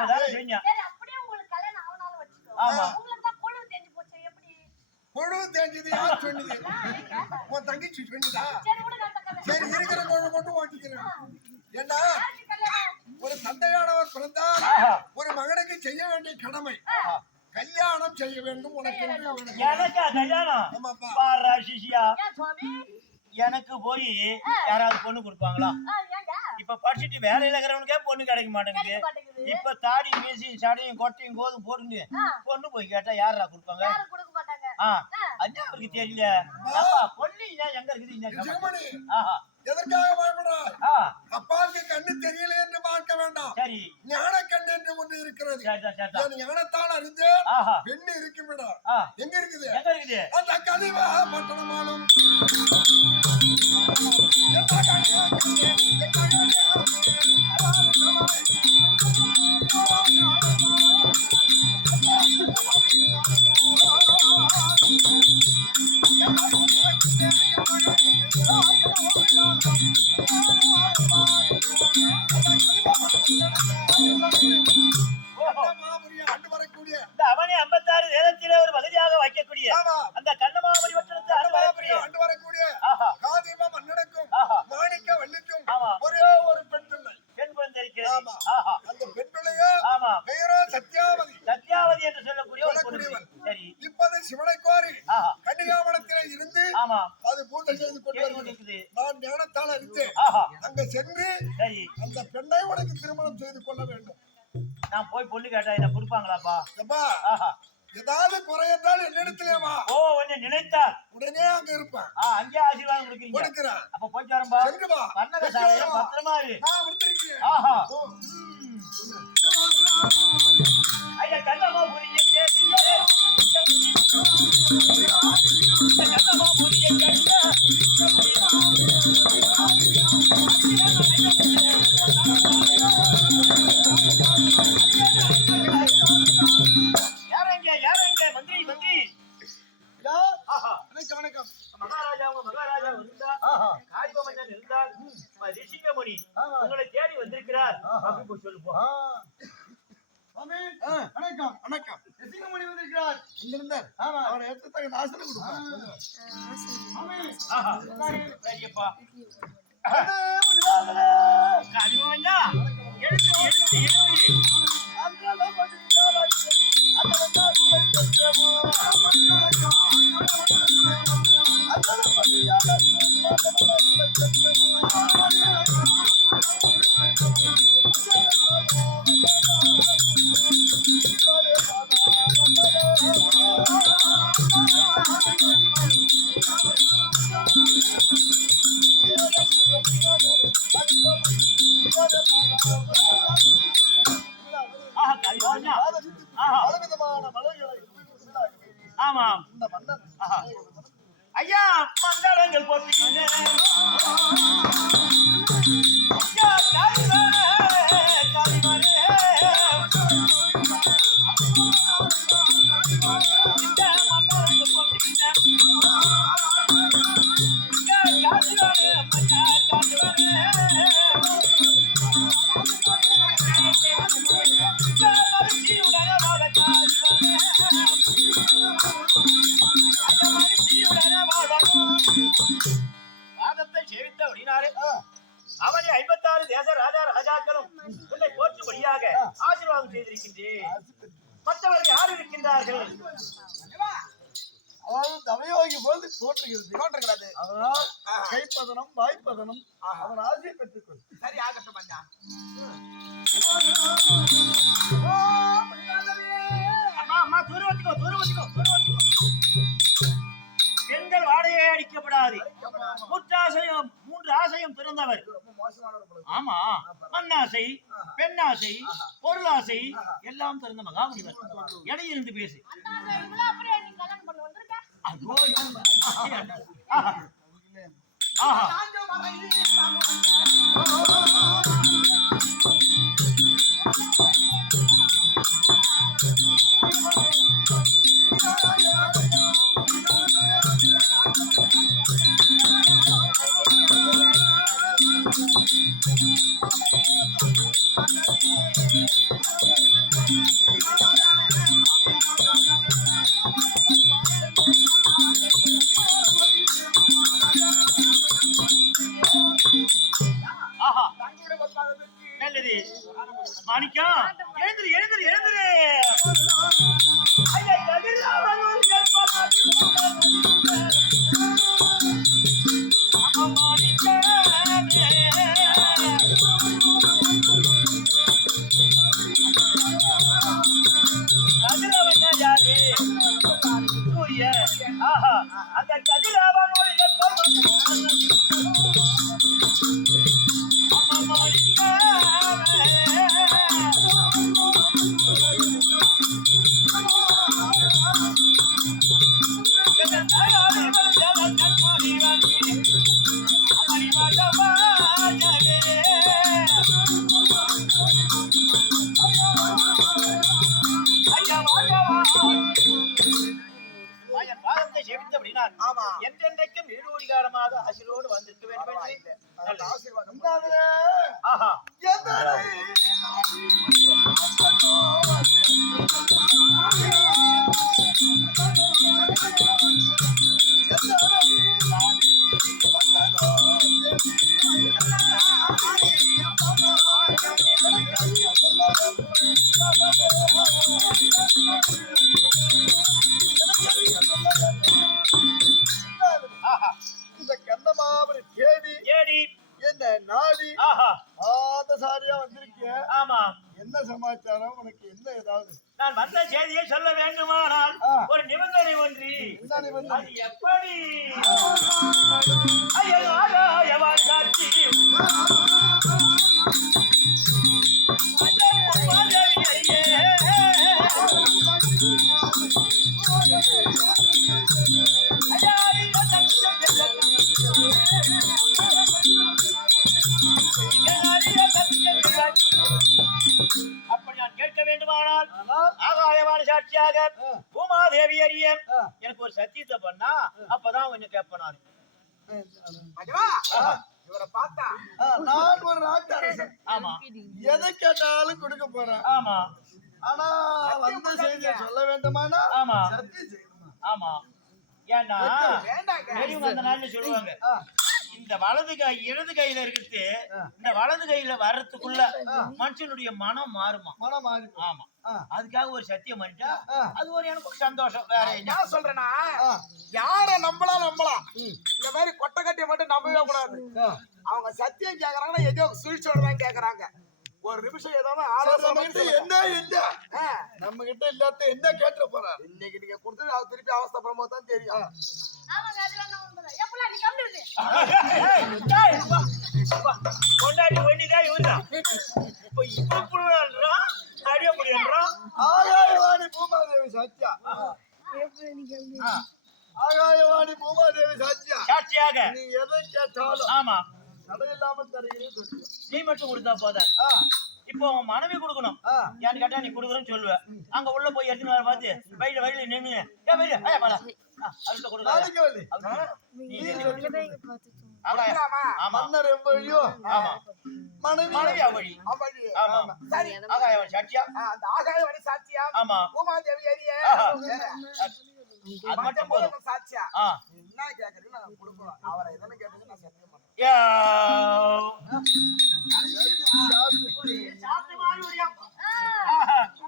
அப்படியே உங்களுக்கு கல்யாணம் ஆவனாலும் வச்சுக்கோ. உங்களுக்கு தான் கொழு தேஞ்சு போச்சு எப்படி? கொழு தேஞ்சது யார் சொன்னது? உன் தங்கச்சி சொன்னதா? சரி இருக்கிற கொழு மட்டும் ஓட்டிக்கிறேன். ஏண்டா ஒரு தந்தையானவர் பிறந்தால் ஒரு மகனுக்கு செய்ய வேண்டிய கடமை கல்யாணம் செய்ய வேண்டும். உனக்கு எனக்கா கல்யாணம்? பாரா சிஷியா, எனக்கு போய் யாராவது பொண்ணு கொடுப்பாங்களா? இப்ப படிச்சுட்டு வேலையில இருக்கிறவனுக்கே பொண்ணு கிடைக்க மாட்டேங்குது. இப்ப தாடி மீசி சடையும் கொட்டையும் கோதும் போட்டு பொண்ணு போய் கேட்டா யாரா கொடுப்பாங்க? அதான் அவருக்கு தெரியல. பொண்ணு எங்க இருக்குது? எதற்காக பயப்படுறாய்? அப்பாவுக்கு கண்ணு தெரியல என்று பார்க்க வேண்டாம். சரி, ஞான கண்ணு என்று ஒன்று இருக்கிறது. ஞானத்தால் அறிந்து பெண்ணு இருக்கும் இடம் எங்க இருக்குது? அந்த கதிவா பட்டணமானும் அவனே 56 வேதத்திலே ஒரு பகுதியாக வைக்கக்கூடிய அந்த கண்ணமாமணி வட்டத்தை ஆண்டு வரக்கூடிய காதிமா மன்னனுக்கும் மாணிக்க வள்ளிக்கும் ஒரே ஒரு பெண் பிள்ளை இருக்கிறது. அந்த பெண் பிள்ளையோ பெயரோ சத்யாவதி. சத்யாவதி என்று சொல்லக்கூடியவள். சரி, இப்போது சிவனை கோரி கன்னிகாமணத்திலே இருந்து அது பூஜை செய்து கொண்டிருக்கிறது. நான் ஞானத்தால் அறிந்து அங்க சென்று அந்த பெண்ணை உனக்கு திருமணம் செய்து கொள்ள வேண்டும். நான் போய் பொண்ணு கேட்டா என்ன கொடுப்பாங்களாப்பா? ஏதாவது குறை என்றால் என்னிடத்திலே வா. ஓ, உன்னை நினைத்தால் உடனே அங்க இருப்பேன். அங்கே ஆசீர்வாதம் கொடுக்கிறேன். அப்ப போயிட்டு வரம்பா. பண்ணக சாலையில பத்திரமா இரு. ஐயா கண்ணமா புரிய கண்ணமா புரிய ரிஷிகமணி உங்களை தேடி வந்திருக்கிறார். வணக்கம் வணக்கம். ரிஷிகமணி வந்திருக்கிறார். இங்க இருந்தார். அவரை எடுத்து ஆசனம் கொடுப்பாங்க. சரியப்பா. கனிமஞ்சா எழுத்து எழுத்து எழுத்து ஆமாம். ஐயா மங்களங்கள் போட்டுக்கின்றேன். வாதத்தை செவித்த அப்படின்னாரு அவனை 56 தேச ராஜா ராஜாக்களும் உன்னை போற்றும்படியாக ஆசீர்வாதம் செய்திருக்கின்றேன். மற்றவர்கள் யார் இருக்கின்றார்கள்? அதாவது தவயோகி போது தோற்றுகிறது. அதனால் கைப்பதனம் வாய்ப்பதனம் அவன் ஆசையை பெற்றுக்கொள். சரி, ஆகட்டும் அண்ணா. அம்மா தூரவத்திக்கோ தூரவத்திக்கோ தூரவத்திக்கோ. பெண்கள் வாடகையை அடிக்கப்படாது. மூன்று ஆசையும் திறந்தவர். ஆமா, மண்ணாசை, பெண்ணாசை, பொருளாசை எல்லாம் திறந்த மகாமுனிவர். இடையிலிருந்து பேசு. விட்டது. மாணிக்கம் எழுந்துரு எழுந்துரு எழுந்துரு. ஐயா கதிரவன் யாரு சூரிய. ஆஹா அந்த கதிரவன் என்றென்றைக்கும் நீடூழிகாரமாக ஆசிரோடு வந்திருக்க வேண்டும். ஆஹா இந்த கண்ணமாபுரி தேடி ஏடி என்ன நாடி ஆஹா பாதசாரியா வந்திருக்கிய. ஆமா என்ன சமாச்சாரம் உனக்கு? என்ன ஏதாவது நான் வந்த செய்தியை சொல்ல வேண்டுமானால் ஒரு நிபந்தனை ஒன்றி. என்ன நிபந்தனை? அது எப்படி? ஐயோ ஆகாயவான் காட்சி அப்படி நான் கேட்க வேண்டுமானால் ஆகாயவான சாட்சியாக பூமாதேவி அறிய எனக்கு ஒரு சத்தியத்தை பண்ணா அப்பதான் கொஞ்சம் கேட்பேன் நான். இவரை பார்த்தா நான் ஒரு நாட்டு அரசன். ஆமா எதை கேட்டாலும் கொடுக்க போறேன். ஆமா ஆனா வந்த செய்தியை சொல்ல வேண்டுமானா ஆமா சத்தியம் செய்யணுமா? ஆமா. ஏன்னா பெரியவங்க அந்த நாள்ல சொல்லுவாங்க இந்த வலது கை இடது கையில இருக்குது, இந்த வலது கையில வர்றதுக்குள்ள மனுஷனுடைய மனம் மாறுமா? மனம் மாறி. ஆமா அதுக்காக ஒரு சத்தியம் பண்ணிட்டா அது ஒரு எனக்கு ஒரு சந்தோஷம். வேற என்ன சொல்றேன்னா யார நம்பலாம் இந்த மாதிரி கொட்டை கட்டிய மட்டும் நம்பவே கூடாது. அவங்க சத்தியம் கேக்குறாங்கன்னா ஏதோ சுழிச்சோட தான் கேக்குறாங்க. ஒரு நிமிஷம் ஏதாவது ஆலோசனை என்ன இல்ல நம்ம கிட்ட இல்லாத என்ன கேட்டு போறாரு. இன்னைக்கு நீங்க கொடுத்து அவ திருப்பி அவஸ்தப்படும் போது தான் தெரியும். ஆமாங்க அதெல்லாம் நான் உண்மைதான். எப்பலாம் நீ கம்பி விடு. கொண்டாடி வேண்டிதான் இவர்தான் இப்ப இப்படின்றா அடிய முடியும்ன்றான். ஆகாயவாணி பூமாதேவி சாட்சியா. ஆகாயவாணி பூமாதேவி சாட்சியா சாட்சியாக நீ எதை கேட்டாலும் ஆமா தடையில்லாம தருகிறேன் சத்தியம். நீ மட்டும் கொடுத்தா போதாது. இப்போ உன் மனைவி கொடுக்கணும். ஏன்னு கேட்டா நீ கொடுக்குறேன்னு சொல்லுவேன். அங்க உள்ள போய் எடுத்துன்னு வர பார்த்து வயல நின்று மன்னர் எவ்வழியோ மனைவி அவழி. சாட்சியா அந்த ஆகாயவாணி சாட்சியா ஆமா பூமாதேவி அறிய அது மட்டும் போதும். சாட்சியா என்ன கேக்குறீங்க நான் கொடுப்போம். அவரை எதனா கேட்டீங்க நான் சத்தியம் பண்றேன்.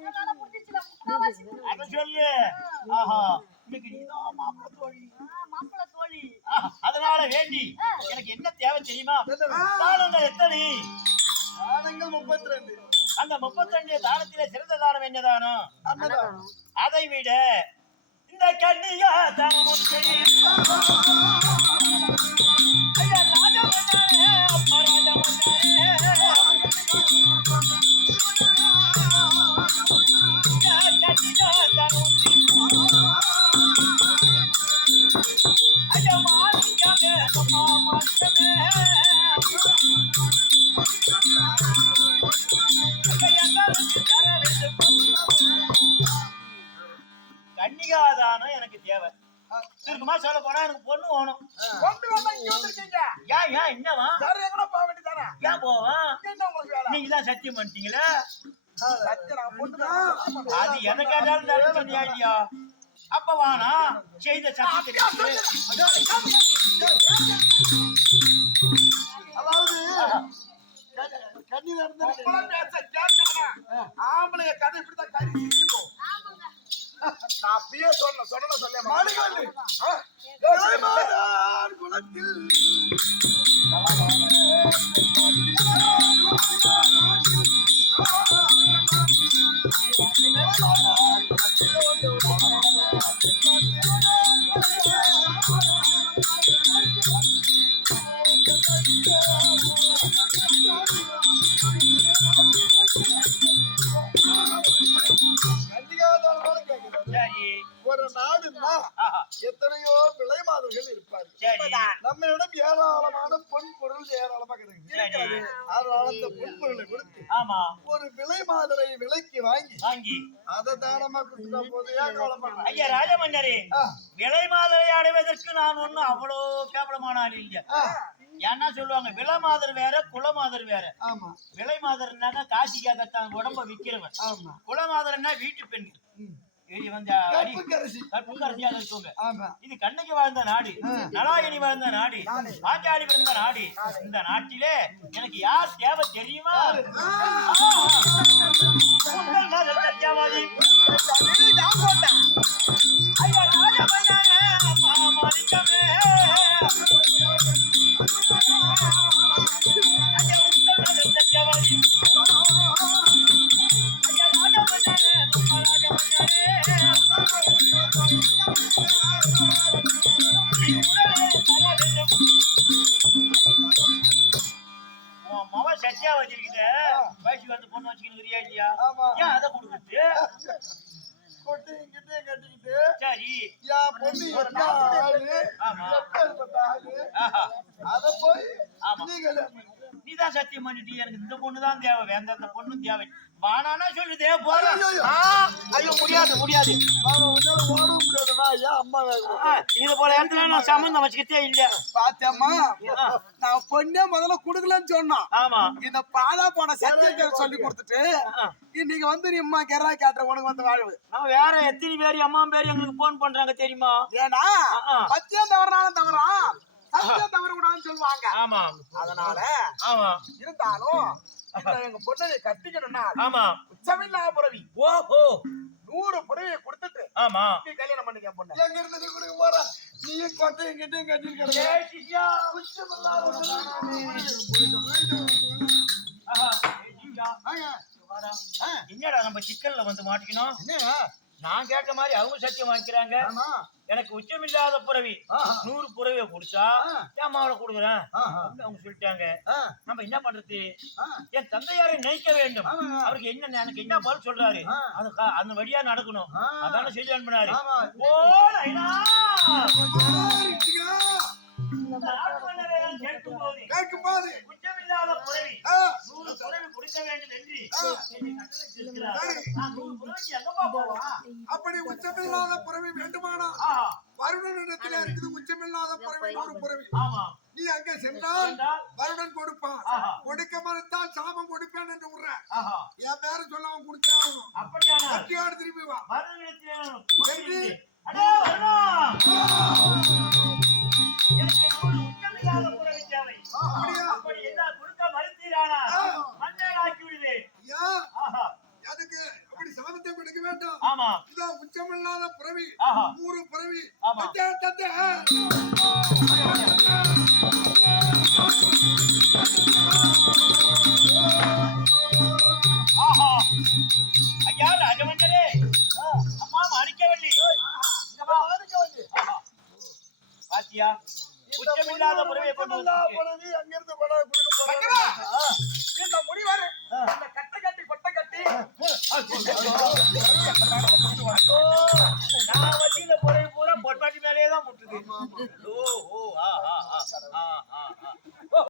அதனால புடிச்சில முக்காவாசி அத சொல்லு. ஆஹா இன்னைக்கு நீதான் மாப்பிள்ளை தோழி. மாப்பிள்ளை தோழி. அதனால வேண்டி எனக்கு என்ன தேவை தெரியுமா? தானங்கள் எத்தனை? தானங்கள் 32. அந்த 32 தானத்திலே சிறந்த தானம் என்னதானோ? அதை விட இந்த கண்ணியா தானம் கன்னிகாதானம் எனக்கு தேவை. சுருக்கமா சொல்ல போனா எனக்கு பொண்ணு வேணும். ஏன் என்னவா போக வேண்டியதானே? ஏன் போவான்? என்ன உங்களுக்கு வேலை? நீங்க தான் சத்தியம் பண்ணிட்டீங்களே. சத்தியம் நான் பொண்ணு அது என்ன கேட்டாலும் தர சொன்னியா இல்லையா? அப்ப வானா செய்த சத்தியத்தை அதாவது கீழே இருந்தா பேச கேட்கணும். ஆம்பளைங்க கதை இப்படித்தான் கறி சிரிக்கும். ஆமாங்க. நான் அப்பயே சொன்ன சொல்ல மாடுகாண்டு குலத்தில் சரி ஒரு நாடுன்னா ஆஹா எத்தனையோ விலை மாதர்கள் இருப்பார்கள். சரி நம்மளிடம் ஏராளமான பொன் பொருள் ஏராளமாக இருக்கிறது. அதனால அந்த பொன் பொருளை கொடுத்து ஆமா ஒரு விலை மாதரை விலைக்கு வாங்கி வாங்கி அதை தானமா கொடுத்துட்டா போது ஏன் கவலைப்படுறேன்? ஐயா ராஜமன்னரே விலை மாதிரி அடைவதற்கு நான் ஒண்ணும் அவ்வளோ கேவலமான ஆள் இல்ல. ஏன்னா சொல்லுவாங்க விலை மாதிரி வேற குல மாதிரி வேற. ஆமா விலை மாதிரினாக்க காசிக்காக தான் உடம்ப விக்கிறவன். ஆமா குல மாதிரின்னா வீட்டு பெண்கள் இது வந்து அடி கற்புக்கரசி. கற்புக்கரசியாக இருக்கவங்க. ஆமா இது கண்ணகி வாழ்ந்த நாடு, நலாயணி வாழ்ந்த நாடு, பாஞ்சாலி பிறந்த நாடு. இந்த நாட்டிலே எனக்கு யார் தேவை தெரியுமா? உங்கள் மகள் சத்யவதி. ஐயா ராஜமன்னரே, மாணிக்கமே. ஐயா உங்கள் மகள் சத்யவதி. ஐயா ராஜமன்னரே, நம்ம ராஜமன்னரே. சத்தியா வச்சிருக்குது வயசு வந்து பொண்ணு வச்சுக்கிட்டு இல்லையா? ஆமா. ஏன் அதை கொடுக்குது? கொட்டையும் கிட்டையும் கட்டிக்கிட்டு சரி என் பொண்ணு என்ன ஆளு ஆமா. எப்பேற்பட்ட ஆளு ஆஹா. அதை போய் ஆமா. நீ கல்யாணம் பண்ணு. நீதான் சத்தியம் பண்ணிட்டு எனக்கு இந்த பொண்ணு தான் தேவை, வேற எந்த பொண்ணும் தேவை வானானா சொல்லுதே போறேன். ஐயோ. ஐயோ முடியாது முடியாது. அவன் உன்னால ஓடவும் முடியாதுடா. ஏன் அம்மா வேணும்? இது போல இடத்துல நான் சம்பந்தம் வச்சுக்கிட்டே இல்ல. பாத்தியம்மா நான் பொண்ணே முதல்ல குடுக்கலன்னு சொன்னான். ஆமா இந்த பாலா போன சத்தியத்தை சொல்லி கொடுத்துட்டு இன்னைக்கு வந்து நீ அம்மா கெரா கேட்ட உனக்கு வந்து வாழ்வு. நான் வேற எத்தனை பேர் அம்மா பேர் எங்களுக்கு போன் பண்றாங்க தெரியுமா? ஏன்னா பத்தியம் தவறாலும் தவறான் சத்தியம் தவற கூடாதுன்னு சொல்லுவாங்க. ஆமா அதனால ஆமா இருந்தாலும் இந்த எங்க பொண்ணை கட்டிக்கணும்னா ஆமா உச்சமில்லா புறவி ஓஹோ 100 புறவியை கொடுத்துட்டு ஆமா நீ கல்யாணம் பண்ணிக்க பொண்ணு. எங்க இருந்து நீ கொடுக்க போற? நீயும் கொட்டையும் கிட்டையும் கட்டிட்டு கிடக்குற. ஏய் சிஷ்யா ஆஹா ஏய் சிஷ்யா வாடா. என்னடா நம்ம சிக்கல்ல வந்து மாட்டிக்கணும்? என்ன? நான் கேட்ட மாதிரி அவங்க சத்தியம் வாங்கிக்கிறாங்க. ஆமா. எனக்கு உச்சமில்லாத புறவி ஆஹா. 100 புறவியை குடிச்சா ஏன் மாவளை கொடுக்குறேன் ஆஹா. அவங்க சொல்லிட்டாங்க. ஆ. நம்ம என்ன பண்றது? ஆ. என் தந்தையாரை நினைக்க வேண்டும். ஆமா. அவருக்கு என்ன எனக்கு என்ன பதில் சொல்றாரு ஆ. அந்த வழியா நடக்கணும். ஆ. அதான செய்தி அனுப்பினாரு. ஆமா. ஓ நைனா ஆரிச்சிக்கா. இந்த நாட்டு மன்னரை நான் கேட்கும்போது கேட்கும்போது உச்சமில்லாத புறவி ஆ. 100 புறவி குடிக்க வேண்டும் என்று ஆ. என்னை கட்டளையிட்டிருக்கிறார். சரி. நான் 100 புறவிக்கு எங்கப்பா போவா? அப்படி உச்சமில்லாத புறவி வேண்டுமானா ஆஹா. வருடனிடத்தில் இருக்குது உச்சமில்லாத புறவி 100 புறவி. ஆமா நீ அங்கே சென்றால் சென்றால் வருடன் கொடுப்பான். ஆஹா. கொடுக்க மறுத்தால் சாபம் கொடுப்பேன் என்று விடுற. ஆஹா. என் பேர சொல்ல அவன் கொடுத்தாகணும். அப்படியானால் கட்டியோடு திரும்பி வா. வருடத்திலே அடே வருணா எனக்கு ஒரு உச்சமில்லாத புறவி தேவை. அப்படியா? அப்படி என்ன கொடுக்க மறுத்தீரானால் மண்ணேல் ஆக்கி விடுவேன். ஏன்? ஆஹா. அதுக்கு அப்படி சாபத்தை கொடுக்க வேண்டாம். ஆமா இதோ உச்சமில்லாத புறவி ஆஹா. 100 புறவி. ஆமா. தத்தே, தத்தே.